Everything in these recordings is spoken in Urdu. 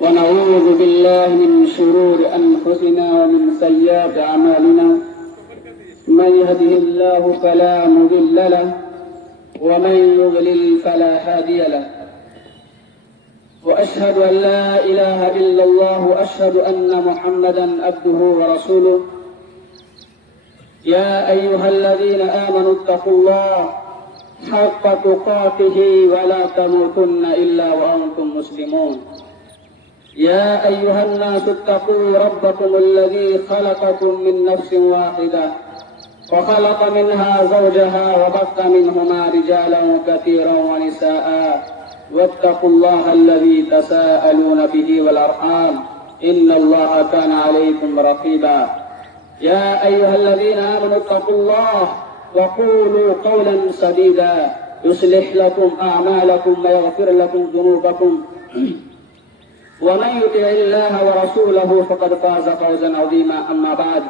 ونعوذ بالله من شرور أنفسنا ومن سيئات أعمالنا من يهده الله فلا مضل له ومن يضلل فلا هادي له وأشهد أن لا إله إلا الله وأشهد أن محمدا عبده ورسوله يا أيها الذين آمنوا اتقوا الله حق تقاته ولا تموتن إلا وأنتم مسلمون يا أيها الناس اتقوا ربكم الذي خلقكم من نفس واحدة وخلق منها زوجها وبث منهما رجالا كثيرا ونساء واتقوا الله الذي تساءلون به والأرحام إن الله كان عليكم رقيبا يا أيها الذين آمنوا اتقوا الله وقولوا قولا سديدا يصلح لكم أعمالكم ويغفر لكم ذنوبكم ومن يطع الله ورسوله فقد فاز فوزا عظيما أما بعد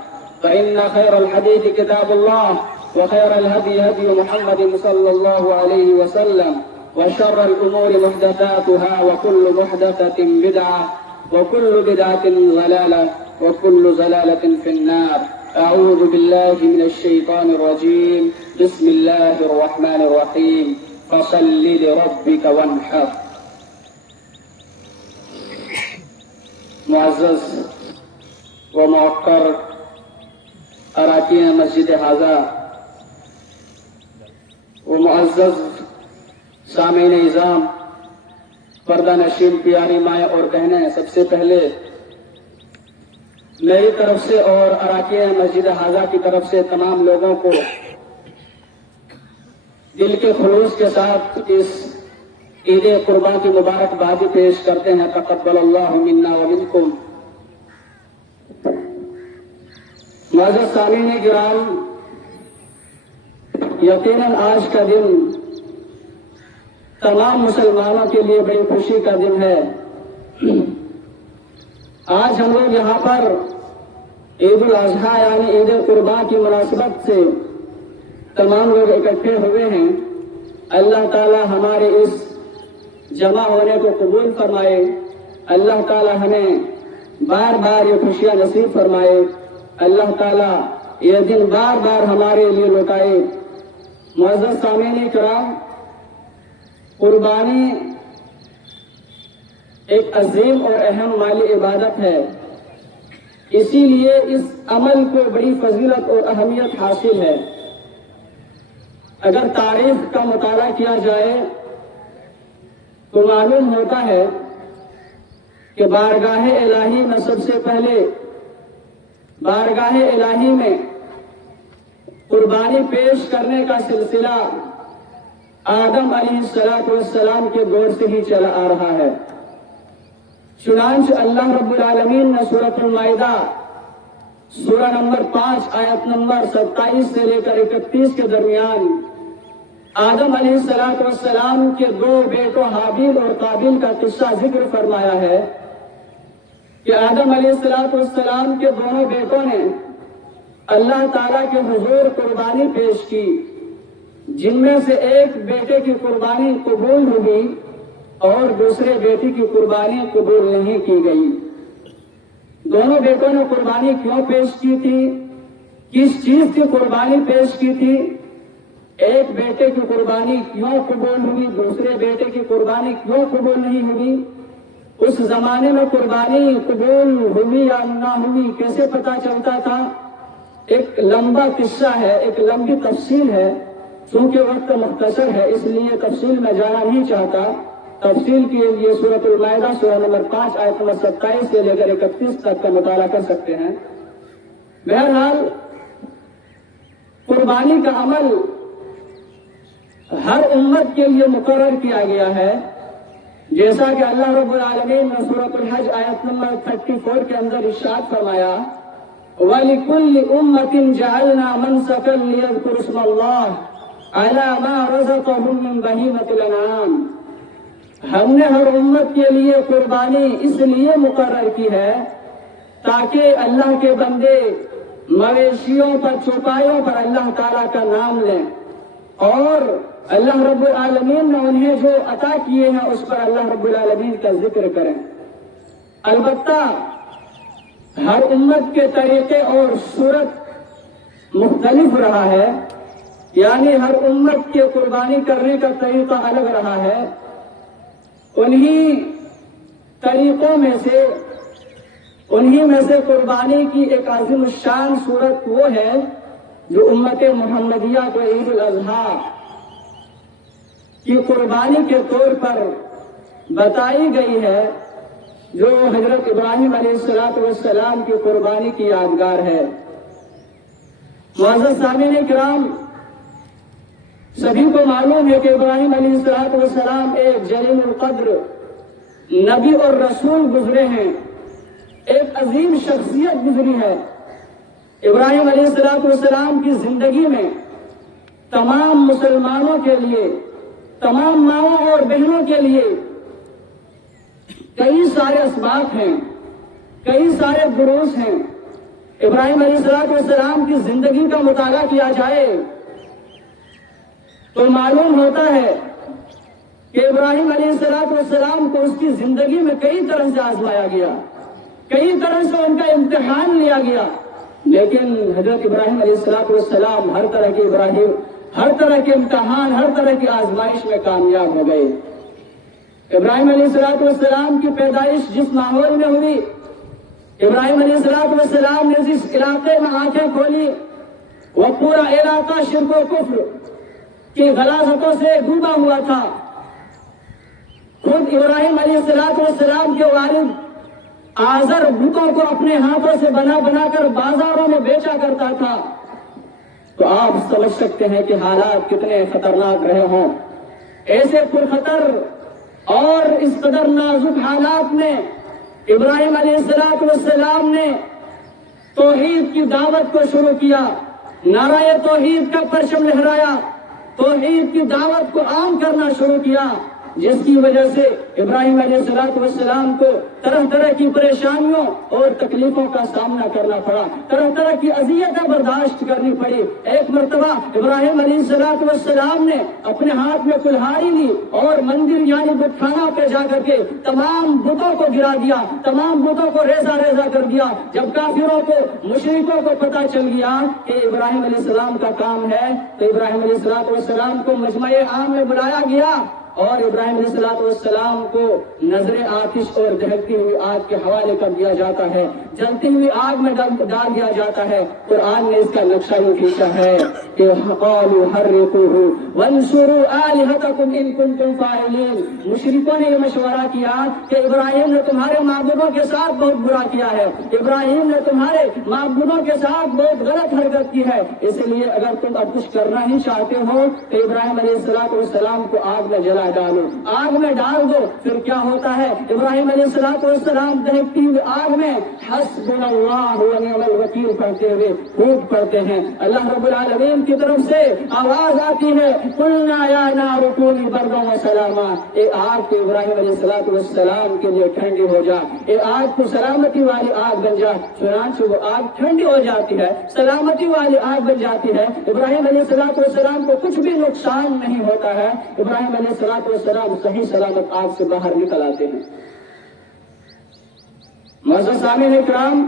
فإن خير الحديث كتاب الله وخير الهدي هدي محمد صلى الله عليه وسلم وشر الأمور محدثاتها وكل محدثة بدعة وكل بدعة ضلالة وكل ضلالة في النار أعوذ بالله من الشيطان الرجيم بسم الله الرحمن الرحيم فصل لربك وانحر معزز و موقر اراکین مسجد حاضہ و معزز سامعین نظام پردہ نشین پیاری مائیں اور بہنیں، سب سے پہلے میری طرف سے اور اراکین مسجد حاضہ کی طرف سے تمام لوگوں کو دل کے خلوص کے ساتھ اس عید قربان کی مبارکبادی پیش کرتے ہیں۔ تقبل اللہ منا ومنکم۔ معزز سامعین کرام، یقیناً آج کا دن تمام مسلمانوں کے لیے بڑی خوشی کا دن ہے۔ آج ہم لوگ یہاں پر عید الاضحیٰ یعنی عید قربان کی مناسبت سے تمام لوگ اکٹھے ہوئے ہیں۔ اللہ تعالی ہمارے اس جمع ہونے کو قبول فرمائے، اللہ تعالی ہمیں بار بار یہ خوشیاں نصیب فرمائے، اللہ تعالی یہ دن بار بار ہمارے لیے لوٹائے۔ معزز سامعین کرام، قربانی ایک عظیم اور اہم مالی عبادت ہے، اسی لیے اس عمل کو بڑی فضیلت اور اہمیت حاصل ہے۔ اگر تاریخ کا مطالعہ کیا جائے تو معلوم ہوتا ہے کہ بارگاہ الہی میں سب سے پہلے بارگاہ الہی میں قربانی پیش کرنے کا سلسلہ آدم علیہ السلام کے دور سے ہی چلا آ رہا ہے۔ چنانچہ اللہ رب العالمین نے سورۃ المائدہ سورہ نمبر 5 آیت نمبر 27 سے لے کر 31 کے درمیان آدم علیہ السلام کے دو بیٹوں حابیل اور قابیل کا قصہ ذکر فرمایا ہے کہ آدم علیہ السلام کے دونوں بیٹوں نے اللہ تعالیٰ کے حضور قربانی پیش کی، جن میں سے ایک بیٹے کی قربانی قبول ہوئی اور دوسرے بیٹی کی قربانی قبول نہیں کی گئی۔ دونوں بیٹوں نے قربانی کیوں پیش کی تھی؟ کس چیز کی قربانی پیش کی تھی؟ ایک بیٹے کی قربانی کیوں قبول ہوئی، دوسرے بیٹے کی قربانی کیوں قبول نہیں ہوئی؟ اس زمانے میں قربانی قبول ہوئی یا نہ ہوئی کیسے پتا چلتا تھا؟ ایک لمبا قصہ ہے، ایک لمبی تفصیل ہے، چونکہ وقت مختصر ہے اس لیے تفصیل میں جانا نہیں چاہتا۔ تفصیل کے لیے سورۃ المائدہ سورہ نمبر 5 آیت نمبر 27 سے لے کر 31 تک کا مطالعہ کر سکتے ہیں۔ بہرحال قربانی کا عمل ہر امت کے لیے مقرر کیا گیا ہے، جیسا کہ اللہ رب العالمین نے سورۃ الحج آیت نمبر 34 کے اندر ارشاد فرمایا، وَلِكُلِّ أُمَّةٍ جَعَلْنَا مَنْسَكًا لِيَذْكُرُوا اسْمَ اللَّهِ عَلَى مَا رَزَقَهُم مِّن بَهِيمَةِ الْأَنْعَامِ۔ ہم نے ہر امت کے لیے قربانی اس لیے مقرر کی ہے تاکہ اللہ کے بندے مویشیوں پر، چوپایوں پر اللہ تعالیٰ کا نام لیں اور اللہ رب العالمین نے انہیں جو عطا کیے ہیں اس پر اللہ رب العالمین کا ذکر کریں۔ البتہ ہر امت کے طریقے اور صورت مختلف رہا ہے، یعنی ہر امت کے قربانی کرنے کا طریقہ الگ رہا ہے۔ انہی طریقوں میں سے قربانی کی ایک عظیم الشان صورت وہ ہے جو امت محمدیہ کو عید الاضحیٰ کی قربانی کے طور پر بتائی گئی ہے، جو حضرت ابراہیم علیہ السلام کی قربانی کی یادگار ہے۔ معزز سامعین کرام، سبھی کو معلوم ہے کہ ابراہیم علیہ السلام ایک جلیل القدر نبی اور رسول گزرے ہیں، ایک عظیم شخصیت گزری ہے۔ ابراہیم علیہ السلام کی زندگی میں تمام مسلمانوں کے لیے، تمام ماؤں اور بہنوں کے لیے کئی سارے اسباق ہیں، کئی سارے دروس ہیں۔ ابراہیم علیہ السلام کی زندگی کا مطالعہ کیا جائے تو معلوم ہوتا ہے کہ ابراہیم علیہ السلام کو اس کی زندگی میں کئی طرح سے آزمایا گیا، کئی طرح سے ان کا امتحان لیا گیا، لیکن حضرت ابراہیم علیہ السلام ہر طرح کے امتحان، ہر طرح کی آزمائش میں کامیاب ہو گئے۔ ابراہیم علیہ السلام کی پیدائش جس ماحول میں ہوئی، ابراہیم علیہ السلام نے جس علاقے میں آنکھیں کھولی، وہ پورا علاقہ شرک و کفر کی غلاظتوں سے ڈوبا ہوا تھا۔ خود ابراہیم علیہ السلام کے والد آزر بتوں کو اپنے ہاتھوں سے بنا کر بازاروں میں بیچا کرتا تھا، تو آپ سمجھ سکتے ہیں کہ حالات کتنے خطرناک رہے ہوں۔ ایسے پرخطر اور اس قدر نازک حالات میں ابراہیم علیہ السلام نے توحید کی دعوت کو شروع کیا، نعرہ توحید کا پرچم لہرایا، توحید کی دعوت کو عام کرنا شروع کیا، جس کی وجہ سے ابراہیم علیہ السلام کو طرح طرح کی پریشانیوں اور تکلیفوں کا سامنا کرنا پڑا، طرح طرح کی اذیتیں برداشت کرنی پڑی۔ ایک مرتبہ ابراہیم علیہ السلام نے اپنے ہاتھ میں کلہاڑی لی اور مندر یعنی بت خانہ پہ جا کر کے تمام بتوں کو گرا دیا، تمام بتوں کو ریزہ کر دیا۔ جب کافروں کو، مشرکوں کو پتہ چل گیا کہ ابراہیم علیہ السلام کا کام ہے، تو ابراہیم علیہ السلام کو مجمع عام میں بلایا گیا اور ابراہیم علیہ السلام کو نظر آتش اور دہکتی ہوئی آگ کے حوالے کر دیا جاتا ہے، جلتی ہوئی آگ میں ڈال دیا جاتا ہے۔ قرآن نے اس کا نقشہ ہی کھینچا ہے کہ قالوا حرقوه وانصروا آلهتكم ان كنتم فاعلين۔ مشرکوں نے یہ مشورہ کیا کہ ابراہیم نے تمہارے معبودوں کے ساتھ بہت برا کیا ہے، ابراہیم نے تمہارے معبودوں کے ساتھ بہت غلط حرکت کی ہے، اس لیے اگر تم اب کچھ کرنا ہی چاہتے ہو تو ابراہیم علیہ السلام کو آگ میں جلا ڈالو، آگ میں ڈال دو۔ پھر کیا ہوتا ہے؟ ابراہیم علیہ السلام دہکتی ہوئی آگ میں حسبنا اللہ و نعم الوکیل پڑھتے ہوئے خوب پڑھتے ہیں۔ اللہ رب العالمین کی طرف سے آواز آتی ہے، قلنا یا نار کونی بردا و سلاما، اے آگ تو ابراہیم علیہ السلام کے لیے ٹھنڈی ہو جا، اے آگ تو سلامتی والی آگ بن جا۔ چنانچہ وہ آگ ٹھنڈی ہو جاتی ہے، سلامتی والی آگ بن جاتی ہے۔ ابراہیم علیہ السلام کو کچھ بھی نقصان نہیں ہوتا ہے، ابراہیم علیہ السلام صحیح سلامت آگ سے باہر نکل آتے ہیں۔ معزز سامعین کرام،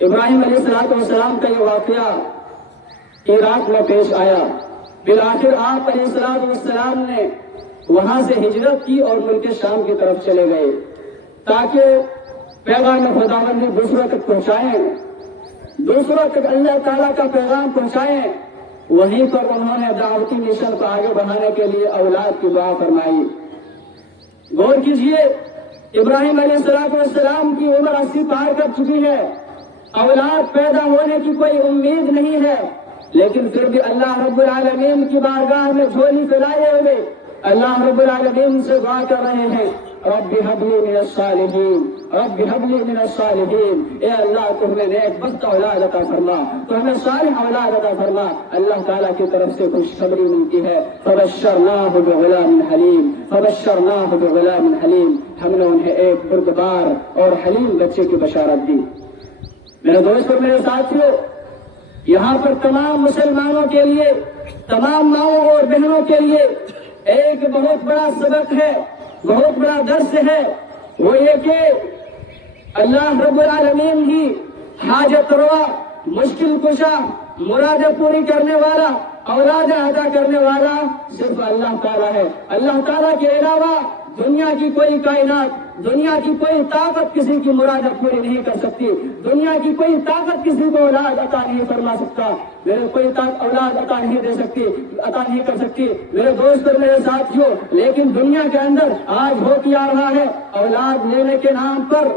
ابراہیم علیہ السلام کا یہ واقعہ عراق میں پیش آیا۔ بالآخر آپ علیہ السلام نے وہاں سے ہجرت کی اور ملک شام کی طرف چلے گئے تاکہ پیغام خداوندی دوسروں تک پہنچائیں، دوسروں تک اللہ تعالیٰ کا پیغام پہنچائیں۔ وہیں پر انہوں نے دعوتی مشن کو آگے بڑھانے کے لیے اولاد کی دعا فرمائی۔ غور کیجئے، ابراہیم علیہ السلام کی عمر 80 پار کر چکی ہے، اولاد پیدا ہونے کی کوئی امید نہیں ہے، لیکن پھر بھی اللہ رب العالمین کی بارگاہ میں جھولی پھیلائے ہوئے اللہ رب العالمین سے دعا کر رہے ہیں، رب هب لي من الصالحین، رب هب لي من الصالحین، اے اللہ تو ہمیں نیک بخت اولاد عطا فرما، تو ہمیں صالح اولاد عطا فرما۔ اللہ تعالیٰ کی طرف سے خوشخبری ملتی ہے، فبشرناہ بغلام حلیم، فبشرناہ بغلام حلیم، ہم نے انہیں ایک بردبار اور حلیم بچے کی بشارت دی۔ میرے دوست اور میرے ساتھیوں، یہاں پر تمام مسلمانوں کے لیے، تمام ماؤں اور بہنوں کے لیے ایک بہت بڑا سبق ہے، بہت بڑا درس ہے وہ یہ کہ اللہ رب العالمین کی حاجت روا، مشکل کشا، مرادیں پوری کرنے والا، اولاد عطا کرنے والا صرف اللہ تعالیٰ ہے۔ اللہ تعالیٰ کے علاوہ دنیا کی کوئی کائنات، دنیا کی کوئی طاقت کسی کی مراد پوری نہیں کر سکتی، دنیا کی کوئی طاقت کسی کو اولاد عطا نہیں فرما سکتا، میرے کوئی اولاد عطا نہیں دے سکتی، عطا نہیں کر سکتی میرے دوست اور میرے ساتھیوں۔ لیکن دنیا کے اندر آج ہو کیا رہا ہے، اولاد لینے کے نام پر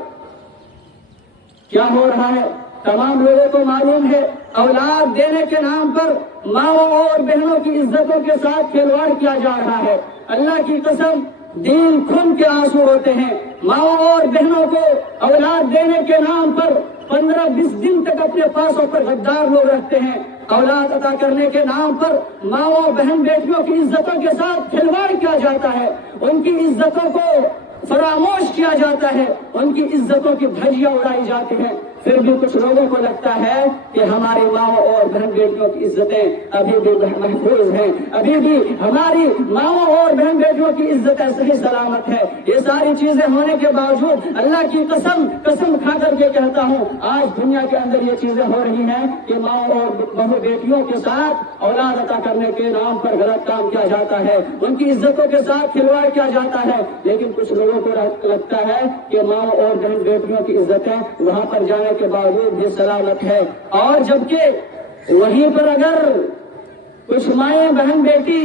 کیا ہو رہا ہے تمام لوگوں کو معلوم ہے۔ اولاد دینے کے نام پر ماؤں اور بہنوں کی عزتوں کے ساتھ کھلواڑ کیا جا رہا ہے۔ اللہ کی قسم دل خون کے آنسو ہوتے ہیں۔ ماؤں اور بہنوں کو اولاد دینے کے نام پر 15-20 دن تک اپنے پاسوں پر غدار لوگ رکھتے ہیں۔ اولاد عطا کرنے کے نام پر ماؤں بہن بیٹیوں کی عزتوں کے ساتھ کھلواڑ کیا جاتا ہے، ان کی عزتوں کو فراموش کیا جاتا ہے، ان کی عزتوں کی دھجیاں اڑائی جاتی ہیں۔ پھر بھی کچھ لوگوں کو لگتا ہے کہ ہماری ماؤں اور بہن بیٹیوں کی عزتیں ابھی بھی محفوظ ہیں، ابھی بھی ہماری ماؤں اور بہن بیٹیوں کی عزتیں صحیح سلامت ہے۔ یہ ساری چیزیں ہونے کے باوجود اللہ کی قسم کھا کر کے کہتا ہوں، آج دنیا کے اندر یہ چیزیں ہو رہی ہیں کہ ماؤں اور بہو بیٹیوں کے ساتھ اولاد عطا کرنے کے نام پر غلط کام کیا جاتا ہے، ان کی عزتوں کے ساتھ کھلواڑ کیا جاتا ہے۔ لیکن کچھ لوگوں کو لگتا ہے کہ ماؤں اور بہن بیٹیوں کی عزتیں وہاں پر جانے کے باوجود بھی سلامت ہے، اور جبکہ وہیں پر اگر کچھ مائیں بہن بیٹی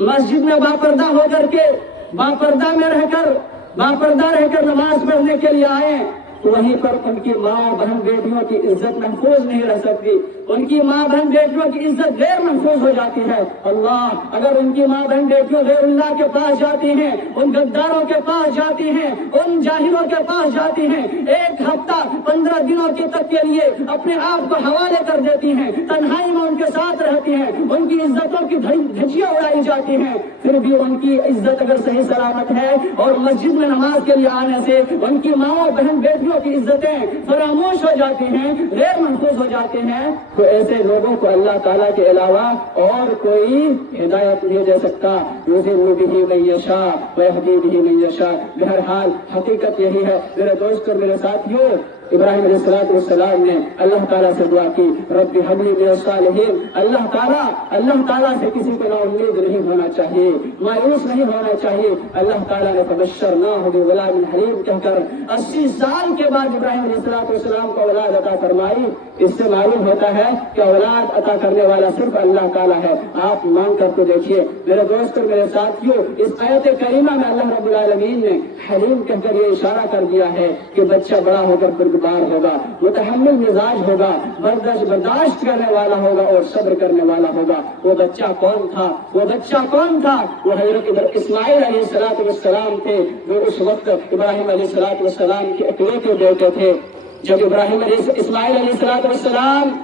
مسجد میں باپردہ ہو کر کے باپردہ رہ کر نماز پڑھنے کے لیے آئے تو وہیں پر ان کی ماں بہن بیٹیوں کی عزت محفوظ نہیں رہ سکتی، ان کی ماں بہن بیٹیوں کی عزت غیر محفوظ ہو جاتی ہے۔ اللہ اگر ان کی ماں بہن بیٹیوں غیر اللہ کے پاس جاتی ہیں، ان غداروں کے پاس جاتی ہیں، ان جاہلوں کے پاس جاتی ہیں، 1 ہفتہ 15 دنوں کے تک کے لیے اپنے آپ کو حوالے کر دیتی ہیں، تنہائی میں ان کے ساتھ رہتی ہیں، ان کی عزتوں کی دھجیاں اڑائی جاتی ہیں، پھر بھی ان کی عزت اگر صحیح سلامت ہے اور مسجد میں نماز کے لیے آنے سے ان کی ماں بہن بیٹیوں کی عزتیں فراموش ہو جاتی ہیں، غیر محفوظ ہو جاتے ہیں، تو ایسے لوگوں کو اللہ تعالیٰ کے علاوہ اور کوئی ہدایت نہیں دے سکتا۔ یضل بہ من یشاء ویہدی بہ من یشاء۔ بہرحال حقیقت یہی ہے میرے دوست اور میرے ساتھیوں، ابراہیم علیہ السلام نے اللہ تعالیٰ سے دعا کی، رب ہب لی من الصالحین۔ اللہ تعالیٰ سے کسی کو نا امید نہیں ہونا چاہیے، مایوس نہیں ہونا چاہیے۔ اللہ تعالیٰ نے فبشرناہ بغلام حلیم کہہ کر 80 سال کے بعد ابراہیم علیہ السلام کو اولاد عطا فرمائی۔ اس سے معلوم ہوتا ہے کہ اولاد عطا کرنے والا صرف اللہ تعالیٰ ہے۔ آپ مانگ کر کے دیکھیے میرے دوست اور میرے ساتھیوں، اس آیت کریمہ میں اللہ رب العالمین نے حلیم کہہ کر یہ اشارہ کر دیا ہے کہ بچہ بڑا ہو کر بار ہوگا، متحمل مزاج ہوگا، برداشت کرنے والا ہوگا اور صبر کرنے والا ہوگا۔ وہ بچہ کون تھا؟ وہ حضرت اسماعیل علیہ السلام تھے، جو اس وقت ابراہیم علیہ السلام کے اکلوتے بیٹے تھے۔ جب اسماعیل علیہ السلام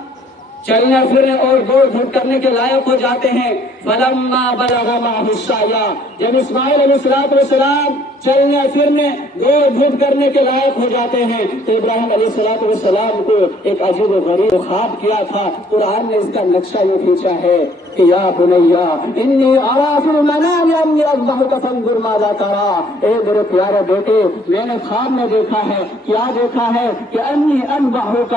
چلنے پھرنے اور دوڑ دھوپ کرنے کے لائق ہو جاتے ہیں، فلما بلغ معه السعی، جب اسماعیل علیہ السلام چلنے پھرنے دوڑ دھوپ کرنے کے لائق ہو جاتے ہیں تو ابراہیم علیہ السلام کو ایک عجیب و غریب خواب کیا تھا۔ قرآن نے اس کا نقشہ یہ کھینچا ہے کہ یا بنیا انی اری فی المنام انی اذبحک فانظر ماذا تری۔ اے میرے پیارے بیٹے، میں نے خواب میں دیکھا ہے، کیا دیکھا ہے کہ انی اذبحک،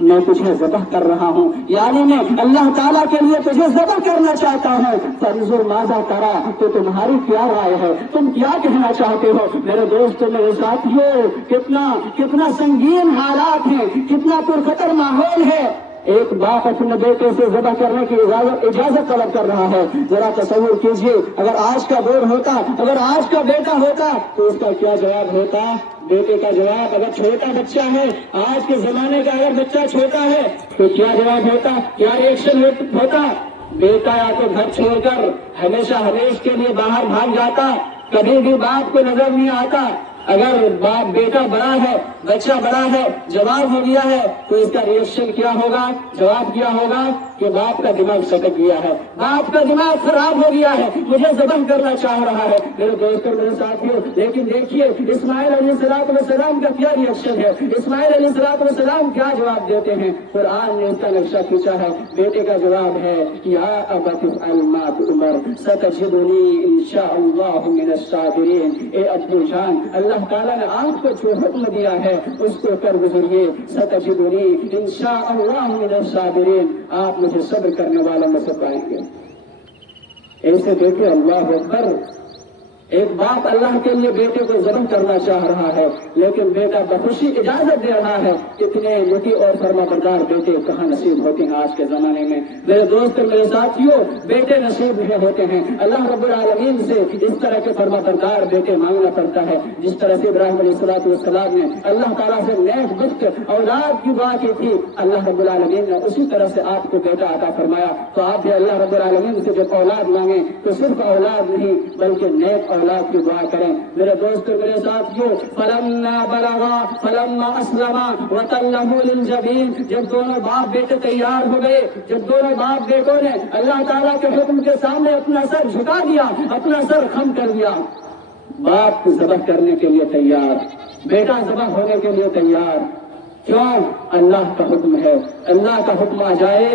میں تجھے ذبح کر رہا ہوں، یعنی میں اللہ تعالیٰ کے لیے تجھے ذبح کرنا چاہتا ہوں۔ فانظر ماذا تری، تو تمہاری کیا رائے ہے، تم کیا کہنا چاہتے ہو؟ میرے دوست میرے ساتھیوں، کتنا سنگین حالات ہیں، کتنا پرخطر ماحول ہے۔ ایک باپ اپنے بیٹے سے ذبح کرنے کی اجازت طلب کر رہا ہے۔ ذرا تصور کیجئے اگر آج کا دور ہوتا، اگر آج کا بیٹا ہوتا تو اس کا کیا جواب ہوتا؟ بیٹے کا جواب، اگر چھوٹا بچہ ہے، آج کے زمانے کا اگر بچہ چھوٹا ہے تو کیا جواب ہوتا، کیا ریئیکشن ہوتا؟ بیٹا یا تو گھر چھوڑ کر ہمیشہ کے لیے باہر بھاگ جاتا، کبھی بھی باپ کو نظر نہیں آتا۔ اگر بیٹا بڑا ہے، بچہ بڑا ہے، جوان ہو گیا ہے تو اس کا ریئیکشن کیا ہوگا؟ جواب کیا ہوگا کہ باپ کا دماغ سٹک گیا ہے، باپ کا دماغ خراب ہو گیا ہے، مجھے ذبح کرنا چاہ رہا ہے۔ میرے دوستوں میرے ساتھیوں، لیکن دیکھیے اسماعیل علیہ السلام کا کیا ریئیکشن ہے، اسماعیل علیہ السلام کیا جواب دیتے ہیں۔ قرآن نے اس کا نقشہ کھینچا ہے، بیٹے کا جواب ہے یا ابت افعل ما تؤمر ستجدنی انشاء اللہ من الصابرین۔ اے ابو جان، اللہ تعالیٰ نے آپ کو جو حکم دیا ہے اس کو کر گزریے، ستجدنی انشاء اللہ من الصابرین، آپ مجھے صبر کرنے والوں میں سے پائیں گے۔ ایسے دیکھے اللہ اکبر، ایک باپ اللہ کے لیے بیٹے کو ذبح کرنا چاہ رہا ہے، لیکن بیٹا بخوشی اجازت دے رہا ہے۔ اتنے مطیع اور فرما بردار بیٹے کہاں نصیب ہوتے ہیں آج کے زمانے میں۔ میرے دوست میرے ساتھیوں، بیٹے نصیب نہیں ہوتے ہیں۔ اللہ رب العالمین سے اس طرح کے فرما بردار بیٹے مانگنا پڑتا ہے، جس طرح سے ابراہیم علیہ السلام نے اللہ تعالیٰ سے نیک بخت اولاد کی دعا کی تھی، اللہ رب العالمین نے اسی طرح سے آپ کو بیٹا عطا فرمایا۔ تو آپ بھی اللہ رب العالمین سے جب اولاد مانگیں تو صرف اولاد نہیں بلکہ نیک اولاد کی دعا کریں۔ میرے دوست میرے ساتھیوں، فلما اسلما وتلہ للجبین، جب دونوں باپ بیٹے تیار ہو گئے، جب دونوں باپ بیٹوں نے اللہ تعالیٰ کے حکم کے سامنے اپنا سر جھکا دیا، اپنا سر خم کر دیا، باپ ذبح کرنے کے لیے تیار، بیٹا ذبح ہونے کے لیے تیار۔ کیوں؟ اللہ کا حکم ہے، اللہ کا حکم آ جائے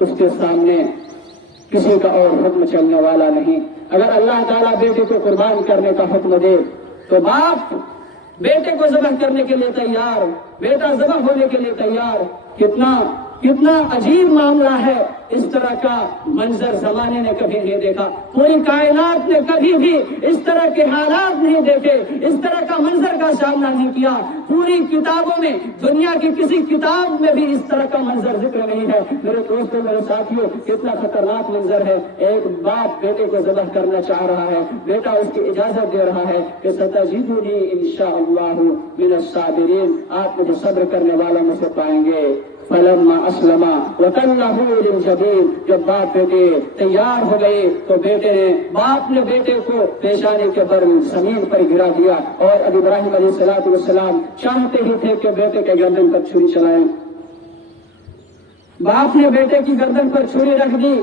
اس کے سامنے کسی کا اور حکم چلنے والا نہیں۔ اگر اللہ تعالیٰ بیٹے کو قربان کرنے کا حکم دے تو باپ بیٹے کو ذبح کرنے کے لیے تیار، بیٹا ذبح ہونے کے لیے تیار۔ کتنا عجیب معاملہ ہے، اس طرح کا منظر زمانے نے کبھی نہیں دیکھا، پوری کائنات نے کبھی بھی اس طرح کے حالات نہیں دیکھے، اس طرح کا منظر کا سامنا نہیں کیا۔ پوری کتابوں میں، دنیا کی کسی کتاب میں بھی اس طرح کا منظر ذکر نہیں ہے۔ میرے دوستوں میرے ساتھیوں، کتنا خطرناک منظر ہے۔ ایک باپ بیٹے کو ذبح کرنا چاہ رہا ہے، بیٹا اس کی اجازت دے رہا ہے کہ ستجدنی انشاءاللہ من الصابرین، آپ مجھے صبر کرنے والوں میں سے پائیں گے۔ فلما اسلما وتلہ للجبین، جب باپ بیٹے تیار ہو گئے تو باپ نے بیٹے کو پیشانی کے بر زمین پر گرا دیا، اور اب ابراہیم علیہ السلام چاہتے ہی تھے کہ بیٹے کے گردن پر چھری چلائیں۔ باپ نے بیٹے کی گردن پر چھری رکھ دی،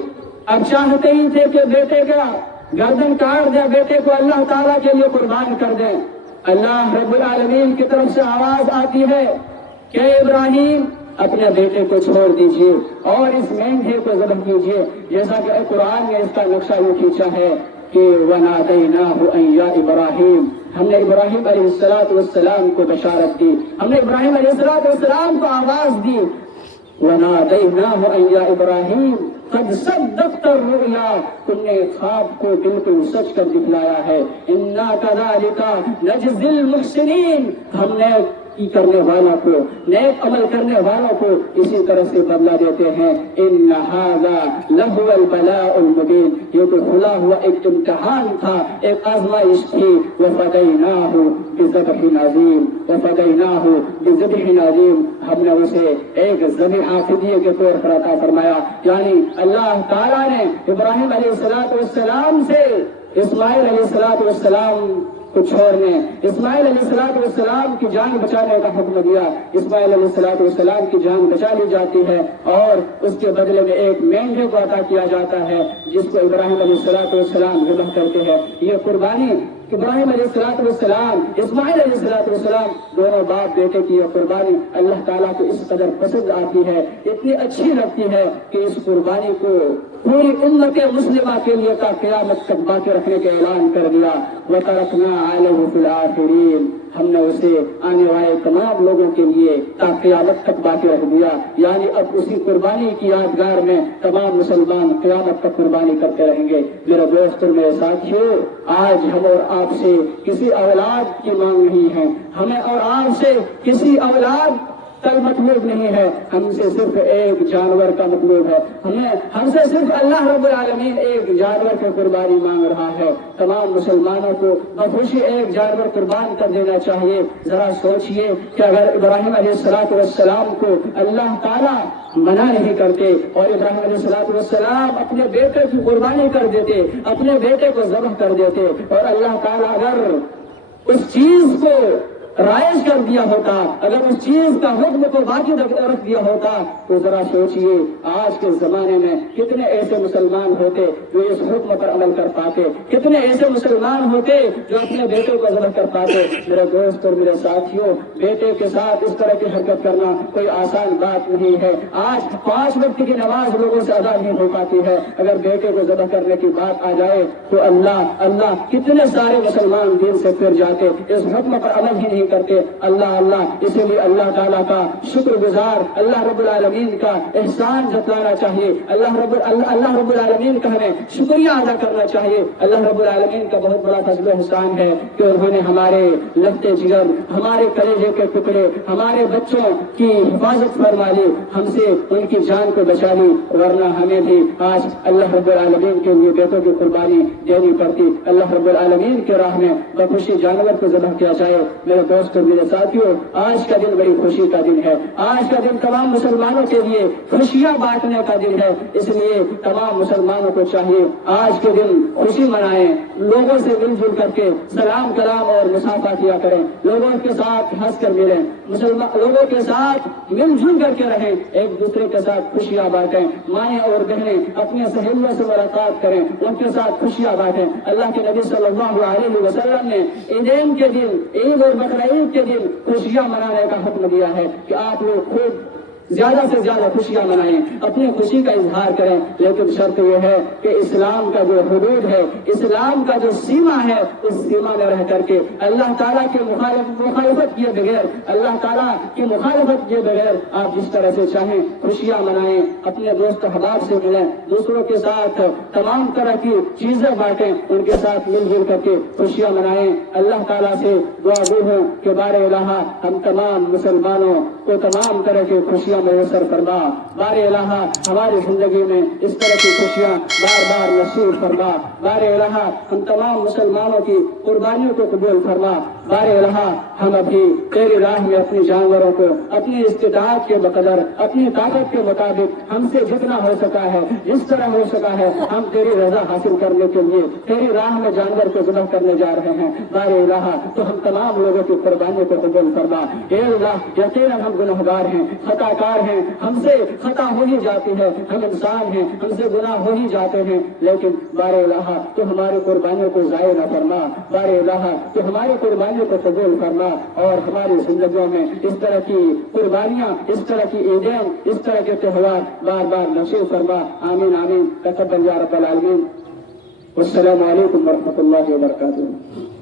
اب چاہتے ہی تھے کہ بیٹے کا گردن کاٹ دے، بیٹے کو اللہ تعالیٰ کے لیے قربان کر دیں۔ اللہ رب العالمین کی طرف سے آواز آتی ہے کہ ابراہیم اپنے بیٹے کو چھوڑ دیجئے اور اس مینڈھے کو ذبح کیجئے، جیسا کہ قرآن نے اس کا نقشہ یوں کھینچا ہے کہ وَنَادَيْنَاهُ أَن يَا إِبْرَاهِيمُ، ہم نے ابراہیم علیہ السلام کو بشارت دی، ہم نے ابراہیم علیہ السلام کو آواز دی، وَنَادَيْنَاهُ أَن يَا إِبْرَاهِيمُ قَدْ صَدَّقْتَ الرُّؤْيَا، تم نے خواب کو بالکل سچ کر دکھلایا ہے۔ إِنَّا كَذَلِكَ نَجْزِي الْمُحْسِنِينَ، ہم نے کرنے والوں کو، نیک عمل کرنے والوں کو اسی طرح سے بدلہ دیتے ہیں۔ ان ھذا لہو البلاء المبین، یہ تو کھلا ہوا ایک امتحان تھا، ایک آزمائش تھی۔ وفدیناہ بذبح عظیم، وفدیناہ بذبح عظیم، ہم نے اسے ایک ذبح فدیے کے طور پر عطا فرمایا۔ یعنی اللہ تعالیٰ نے ابراہیم علیہ السلام سے اسماعیل علیہ السلام کو چھوڑنے، اسماعیل علیہ السلام کی جان بچانے کا حکم دیا۔ اسماعیل علیہ السلام کی جان بچا لی جاتی ہے اور اس کے بدلے میں ایک مینڈھے کو عطا کیا جاتا ہے جس کو ابراہیم علیہ السلام ذبح کرتے ہیں۔ یہ قربانی ابراہیم علیہ السلام، اسماعیل علیہ السلام، دونوں باپ بیٹے کی یہ قربانی اللہ تعالیٰ کو اس قدر پسند آتی ہے، اتنی اچھی لگتی ہے کہ اس قربانی کو پوری امت مسلمہ کے لیے تا قیامت تک باقی رکھنے کا اعلان کر دیا۔ وَتَرَكْنَا عَلَيْهِ فِي الْآخِرِينَ، ہم نے اسے آنے والے تمام لوگوں کے لیے تا قیامت تک باقی رکھ دیا۔ یعنی اب اسی قربانی کی یادگار میں تمام مسلمان قیامت تک قربانی کرتے رہیں گے۔ میرے دوستوں میرے ساتھیوں، آج ہم اور آپ سے کسی اولاد کی مانگ نہیں ہے، ہمیں اور آپ سے کسی اولاد کا مطلوب نہیں ہے، ہم سے صرف ایک جانور کا مطلوب ہے، ہم سے صرف اللہ رب العالمین ایک جانور کی قربانی مانگ رہا ہے۔ تمام مسلمانوں کو بخوشی ایک جانور قربان کر دینا چاہیے۔ ذرا سوچئے کہ اگر ابراہیم علیہ السلام کو اللہ تعالیٰ منع نہیں کرتے اور ابراہیم علیہ السلام اپنے بیٹے کی قربانی کر دیتے، اپنے بیٹے کو ذبح کر دیتے، اور اللہ تعالیٰ اگر اس چیز کو رائج کر دیا ہوتا، اگر اس چیز کا حکم کو باقی رکھ دیا ہوتا، تو ذرا سوچئے آج کے زمانے میں کتنے ایسے مسلمان ہوتے جو اس حکم پر عمل کر پاتے، کتنے ایسے مسلمان ہوتے جو اپنے بیٹے کو ذبح کر پاتے۔ میرے دوست اور میرے ساتھیوں، بیٹے کے ساتھ اس طرح کی حرکت کرنا کوئی آسان بات نہیں ہے۔ آج 5 وقت کی نماز لوگوں سے ادا نہیں ہو پاتی ہے، اگر بیٹے کو ذبح کرنے کی بات آ جائے تو اللہ کتنے سارے مسلمان دین سے پھر جاتے، اس حکم پر عمل ہی نہیں کرتے۔ اللہ اسی لیے اللہ تعالیٰ کا شکر گزار، اللہ رب العالمین کا احسان جتلانا چاہیے، اللہ رب العالمین کا ہمیں شکریہ ادا کرنا چاہیے۔ اللہ رب العالمین کا بہت بڑا فضل و احسان ہے کہ انہوں نے ہمارے لگتے جگر، ہمارے کلیجے کے ٹکڑے، ہمارے بچوں کی حفاظت فرما لی، ہم سے ان کی جان کو بچا لی، ورنہ ہمیں بھی آج اللہ رب العالمین کے لیے بیٹوں کی قربانی دینی پڑتی۔ اللہ رب العالمین کے راہ میں بخوشی جانور کو ذبح کیا جائے۔ میرے دوستوں، میرے ساتھیوں، آج کا دن بڑی خوشی کا دن ہے، آج کا دن تمام مسلمانوں کے لیے خوشیاں بانٹنے کا دن ہے۔ اس لیے تمام مسلمانوں کو چاہیے آج کے دن خوشی منائیں، لوگوں سے مل جل کر کے سلام کلام اور مصافحہ کیا کریں، لوگوں کے ساتھ ہنس کر ملیں، لوگوں کے ساتھ مل جل کر کے رہیں، ایک دوسرے کے ساتھ خوشیاں بانٹیں، مائیں اور بہنیں اپنی سہیلیوں سے ملاقات کریں، ان کے ساتھ خوشیاں بانٹیں۔ اللہ کے نبی صلی اللہ علیہ وسلم نے عیدین کے دن، عید اور بقرعید کے دن خوشیاں منانے کا حکم دیا ہے کہ آپ لوگ خوب زیادہ سے زیادہ خوشیاں منائیں، اپنی خوشی کا اظہار کریں، لیکن شرط یہ ہے کہ اسلام کا جو حدود ہے، اسلام کا جو سیما ہے، اس سیما میں رہ کر کے اللہ تعالیٰ کی مخالفت کیے بغیر، اللہ تعالیٰ کی مخالفت کیے بغیر آپ جس طرح سے چاہیں خوشیاں منائیں، اپنے دوست احباب سے ملیں، دوسروں کے ساتھ تمام طرح کی چیزیں بانٹیں، ان کے ساتھ مل جل کر کے خوشیاں منائیں۔ اللہ تعالیٰ سے دعا گو ہوں کہ بار الہ ہم تمام مسلمانوں کو تمام طرح کی خوشیاں میسر فرما، بار الہ ہماری زندگی میں اس طرح کی خوشیاں بار بار نصیب فرما، بار الہ ہم تمام مسلمانوں کی قربانیوں کو قبول فرما، بار الہ ہم ابھی تیری راہ میں اپنی جانوروں کو اپنی استطاعت کے بقدر، اپنی طاقت کے مطابق ہم سے جتنا ہو سکا ہے، جس طرح ہو سکا ہے، ہم تیری رضا حاصل کرنے کے لیے تیری راہ میں جانور کو ذبح کرنے جا رہے ہیں۔ بار الہ تو ہم تمام لوگوں کی قربانیوں کو قبول فرما۔ اے اللہ، یقیناً ہم گنہگار ہیں، خطا کار ہیں، ہم سے خطا ہو ہی جاتی ہے، ہم انسان ہیں، ہم سے گناہ ہو ہی جاتے ہیں، لیکن بار الہ تو ہماری قربانیوں کو ضائع نہ فرما، بار الہ تو ہماری قربانیوں کو قبول فرما، اور ہماری زندگیوں میں اس طرح کی قربانیاں، اس طرح کی عیدیں، اس طرح کے تہوار بار بار نصیب فرما۔ آمین آمین، تقبل یا رب العالمین۔ والسلام علیکم ورحمۃ اللہ وبرکاتہ۔